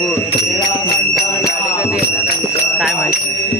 भरपूर काय माहिती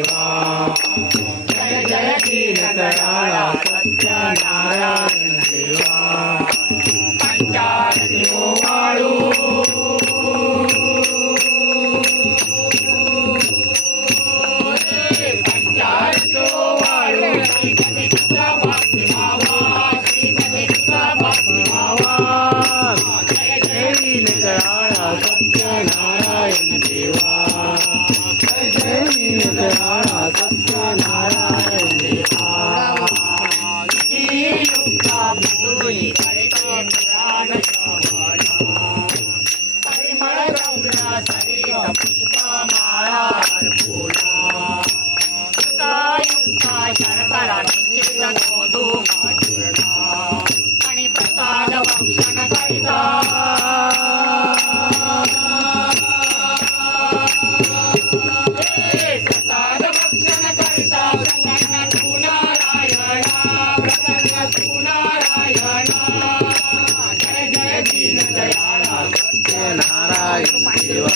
ಶಿವ ಜಯ ಜಯ ದೀನ ದಯಾಳ ಸತ್ಯನ ಶರಪರಗೋದು ಮಣಿ ಪ್ರಸಾದ ಭಕ್ಷಣ ಕರಿತ ಪ್ರಸಾದ ಭಕ್ಷಣ ಕರಿತ ಪ್ರಸನ್ನ ಸೂನಾರಾಯಣ ಪ್ರಸನ್ನ ಸೂನಾರಾಯಣ ಜಯ ಜಯ ದೀನ ದಯಾಳ ಸತ್ಯನಾರಾಯಣ ಶಿವ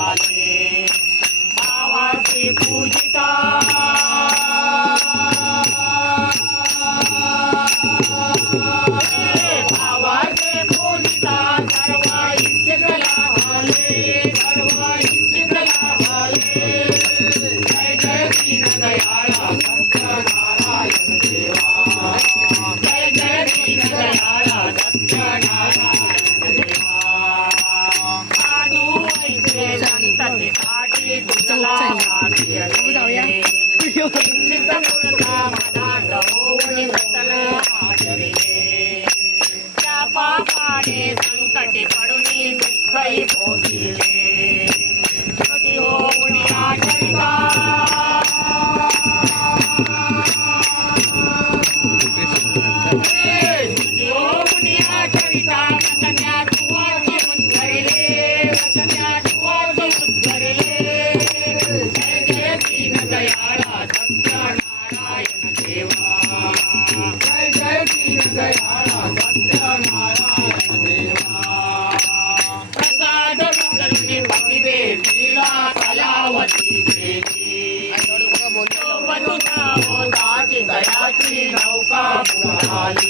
आले भावाची पूजिता. Hallelujah.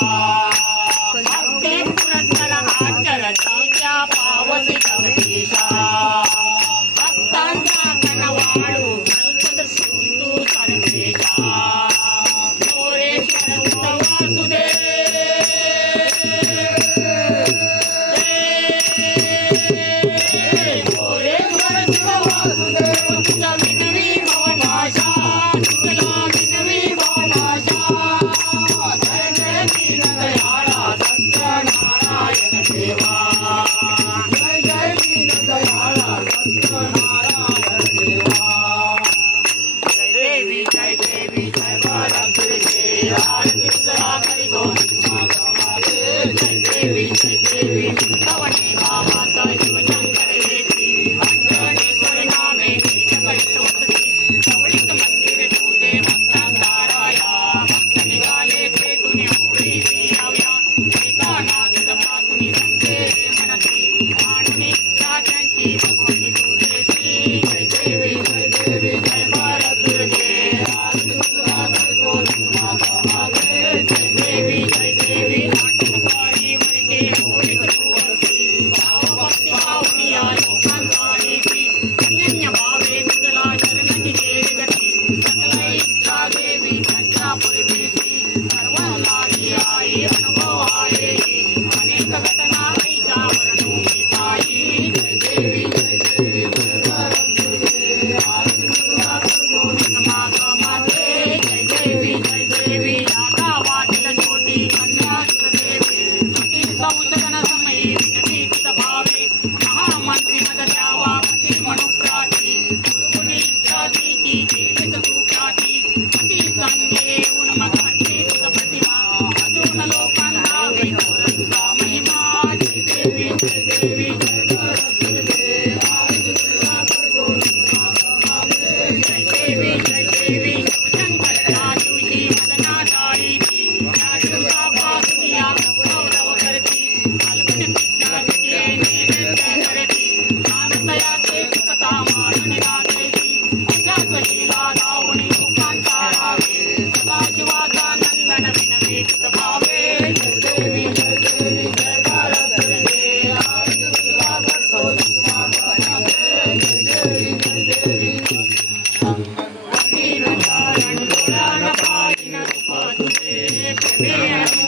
Bye. Thank you. Sunday. Amen.